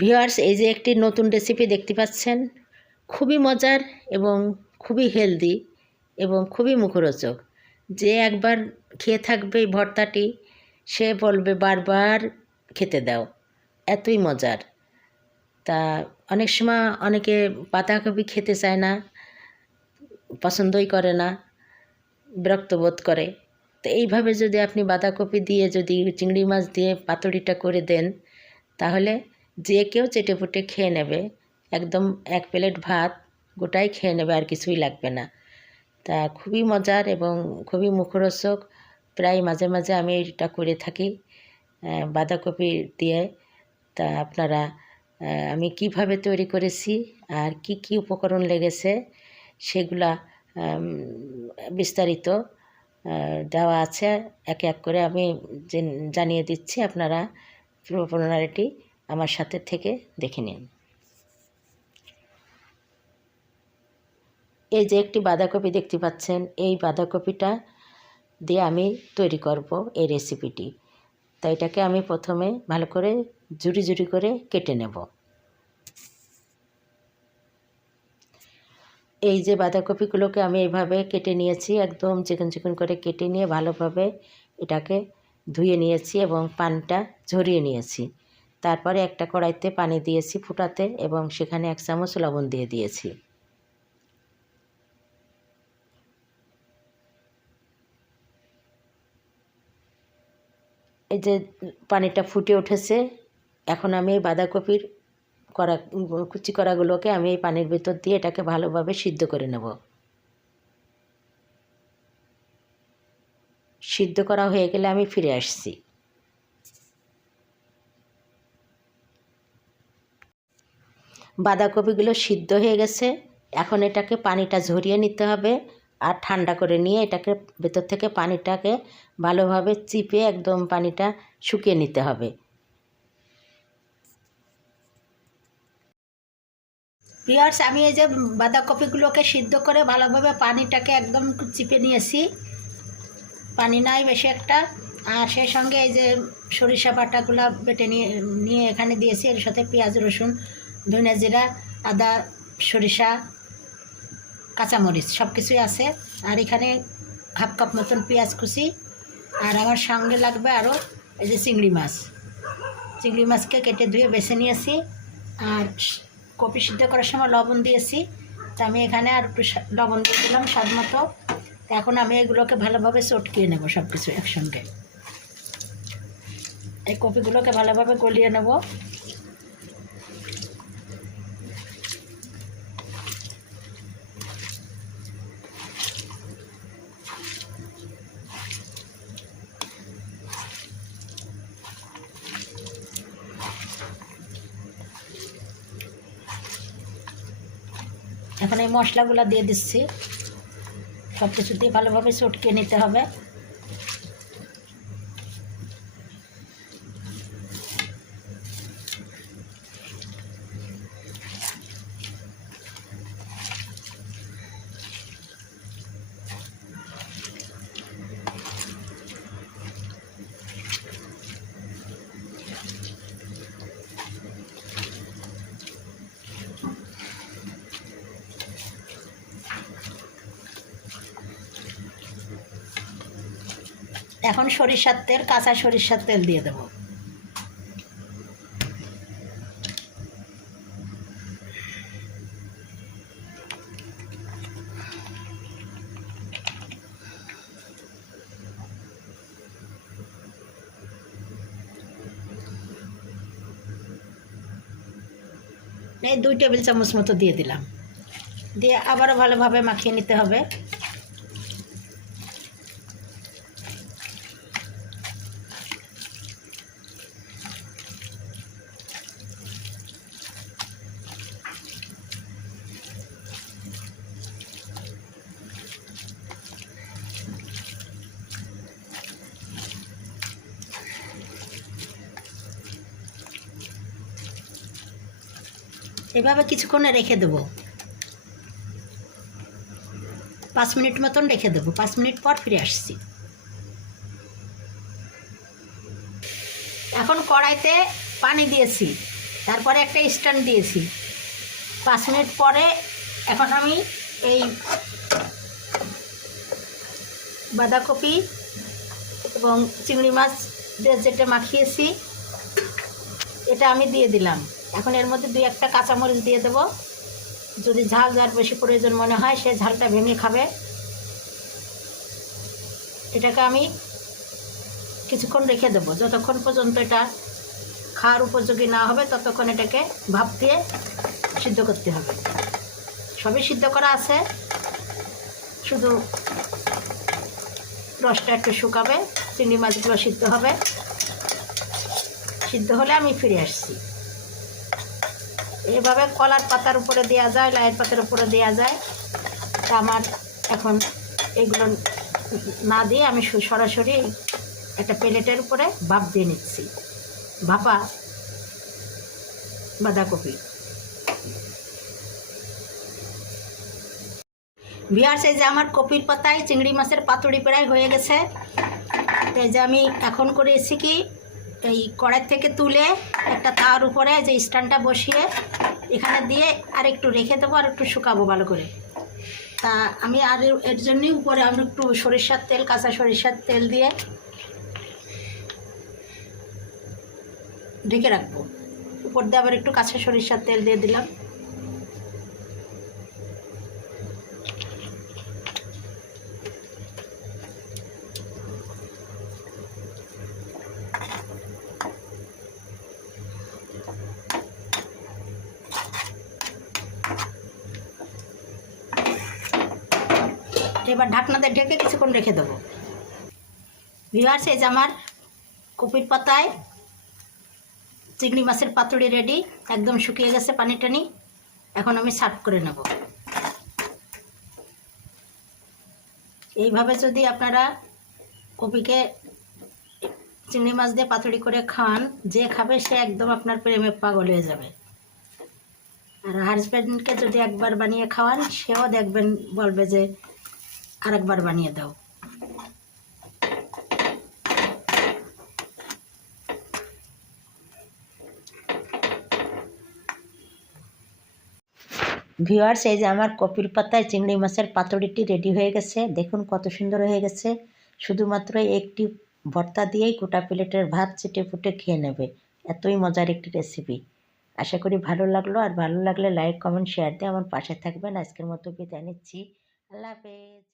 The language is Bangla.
ভিউয়ার্স, এই যে একটি নতুন রেসিপি দেখতে পাচ্ছেন, খুবই মজার এবং খুবই হেলদি এবং খুবই মুখরোচক। যে একবার খেয়ে থাকবে ভর্তাটি, সে বলবে, বারবার খেতে দাও, এতই মজার। তা অনেক সময় অনেকে বাঁধাকপি খেতে চায় না, পছন্দই করে না, বিরক্ত বোধ করে। তো এইভাবে যদি আপনি বাঁধাকপি দিয়ে, যদি চিংড়ি মাছ দিয়ে পাতুড়িটা করে দেন, তাহলে যে কেউ চেটেপুটে খেয়ে নেবে। একদম এক প্লেট ভাত গোটাই খেয়ে নেবে, আর কিছুই লাগবে না। তা খুবই মজার এবং খুবই মুখরোচক। প্রায় মাঝে মাঝে আমি এটা করে থাকি বাঁধাকপি দিয়ে। তা আপনারা আমি কীভাবে তৈরি করেছি আর কি কি উপকরণ লেগেছে সেগুলা বিস্তারিত দেওয়া আছে। এক এক করে আমি জেন- জানিয়ে দিচ্ছি আপনারা পুরো প্রণালীটি আমার সাথে থেকে দেখে নিন। এই যে একটি বাঁধাকপি দেখতে পাচ্ছেন, এই বাঁধাকপিটা দিয়ে আমি তৈরি করব এই রেসিপিটি তাই এটাকে আমি প্রথমে ভালো করে জুড়ি জুড়ি করে কেটে নেব। এই যে বাঁধাকপিগুলোকে আমি এইভাবে কেটে নিয়েছি, একদম চিকন চিকন করে কেটে নিয়ে ভালোভাবে এটাকে ধুয়ে নিয়েছি এবং পানটা ঝরিয়ে নিয়েছি। তারপরে একটা কড়াইতে পানি দিয়েছি ফুটাতে এবং সেখানে এক চামচ লবণ দিয়ে দিয়েছি। এই যে পানিটা ফুটে উঠেছে, এখন আমি এই বাঁধাকপির করা কুচি করাগুলোকে আমি এই পানির ভিতর দিয়ে এটাকে ভালোভাবে সিদ্ধ করে নেব। সিদ্ধ করা হয়ে গেলে আমি ফিরে আসছি। বাঁধাকপিগুলো সিদ্ধ হয়ে গেছে। এখন এটাকে পানিটা ঝরিয়ে নিতে হবে আর ঠান্ডা করে নিয়ে এটাকে ভেতর থেকে পানিটাকে ভালোভাবে চিপে একদম পানিটা শুকিয়ে নিতে হবে। পিয়ার্স আমি এই যে বাঁধাকপিগুলোকে সিদ্ধ করে ভালোভাবে পানিটাকে একদম চিপে নিয়েছি। পানি নাই বেশি একটা। আর সেই সঙ্গে এই যে সরিষা বাটাগুলো বেটে নিয়ে নিয়ে এখানে দিয়েছি এর সাথে পেঁয়াজ, রসুন ধনে জিরা আদা, সরিষা, কাঁচামরিচ সব কিছুই আছে। আর এখানে হাফ কাপ মতন পেঁয়াজ কুচি। আর আমার সঙ্গে লাগবে আরও এই যে চিংড়ি মাছ। চিংড়ি মাছকে কেটে ধুয়ে বেছে নিয়েছি। আর কপি সিদ্ধ করার সময় লবণ দিয়েছি। তা আমি এখানে আর একটু লবণ দিয়ে দিলাম স্বাদ মতো। এখন আমি এগুলোকে ভালোভাবে চটকিয়ে নেব সব কিছু একসঙ্গে। এই কপিগুলোকে ভালোভাবে গলিয়ে নেব। এখন এই মশলাগুলো দিয়ে দিচ্ছি। সব কিছু দিয়ে ভালোভাবে চটকে নিতে হবে। এখন সরিষার তেল, কাঁচা সরিষার তেল দিয়ে দেবো। এই দুই টেবিল চামচ মতো দিয়ে দিলাম। দিয়ে আবারও ভালোভাবে মাখিয়ে নিতে হবে। এভাবে কিছুক্ষণে রেখে দেবো। পাঁচ মিনিট মতন রেখে দেবো। পাঁচ মিনিট পর ফিরে আসছি। এখন কড়াইতে পানি দিয়েছি। তারপরে একটা স্ট্যান্ড দিয়েছি। পাঁচ মিনিট পরে এখন আমি এই বাঁধাকপি এবং চিংড়ি মাছ দিয়ে যেটা মাখিয়েছি, এটা আমি দিয়ে দিলাম। এখন এর মধ্যে দুই একটা কাঁচামরিচ দিয়ে দেবো। যদি ঝাল যার বেশি প্রয়োজন মনে হয়, সে ঝালটা ভেঙে খাবে। এটাকে আমি কিছুক্ষণ রেখে দেবো। যতক্ষণ পর্যন্ত এটা খাওয়ার উপযোগী না হবে, ততক্ষণ এটাকে ভাপ দিয়ে সিদ্ধ করতে হবে। সবই সিদ্ধ করা আছে। শুধু রসটা একটু শুকাবে, চিংড়ি মাছগুলো সিদ্ধ হবে। সিদ্ধ হলে আমি ফিরে আসছি। এভাবে কলার পাতার উপরে দেওয়া যায়, লাইয়ের পাতার উপরে দেওয়া যায়। তা আমার এখন এগুলো না দিয়ে আমি সরাসরি একটা প্লেটের উপরে ভাপ দিয়ে নিচ্ছি। ভাপা বাঁধাকপি। বিহার সেই যে আমার কপির পাতায় চিংড়ি মাছের পাতুড়ি প্রায় হয়ে গেছে। তো এই যে আমি এখন করেছি কি এই কড়াই থেকে তুলে একটা তার উপরে যে স্ট্যান্ডটা বসিয়ে এখানে দিয়ে আর একটু রেখে দেবো আর একটু শুকাবো ভালো করে। তা আমি আর এর জন্যই উপরে আমি একটু সরিষার তেল, কাঁচা সরিষার তেল দিয়ে ঢেকে রাখব। উপর দিয়ে আবার একটু কাঁচা সরিষার তেল দিয়ে দিলাম। এবার ঢাকনাতে ঢেকে কিছুক্ষণ রেখে দেবো। এই যে আমার কপির পাতায় চিংড়ি মাছের পাতুড়ি রেডি একদম শুকিয়ে গেছে পানি টানি এখন আমি সার্ভ করে নেব। এইভাবে যদি আপনারা কপিকে চিংড়ি মাছ দিয়ে পাতুড়ি করে খান, যে খাবে সে একদম আপনার প্রেমে পাগল হয়ে যাবে। আর হাজব্যান্ডকে যদি একবার বানিয়ে খাওয়ান, সেও দেখবেন বলবে যে আরেকবার বানিয়ে দাও। ভিওয়ার্স এই যে আমার কপির পাতায় চিংড়ি মাছের পাতুড়িটি রেডি হয়ে গেছে। দেখুন কত সুন্দর হয়ে গেছে। শুধুমাত্র একটি ভর্তা দিয়েই গোটা প্লেটের ভাত চেটে ফুটে খেয়ে নেবে। এতই মজার একটি রেসিপি আশা করি ভালো লাগল। আর ভালো লাগলে লাইক কমেন্ট শেয়ার দিয়ে আমার পাশে থাকবেন। আজকের মতো বিদায় নিচ্ছি। আল্লাহ হাফেজ।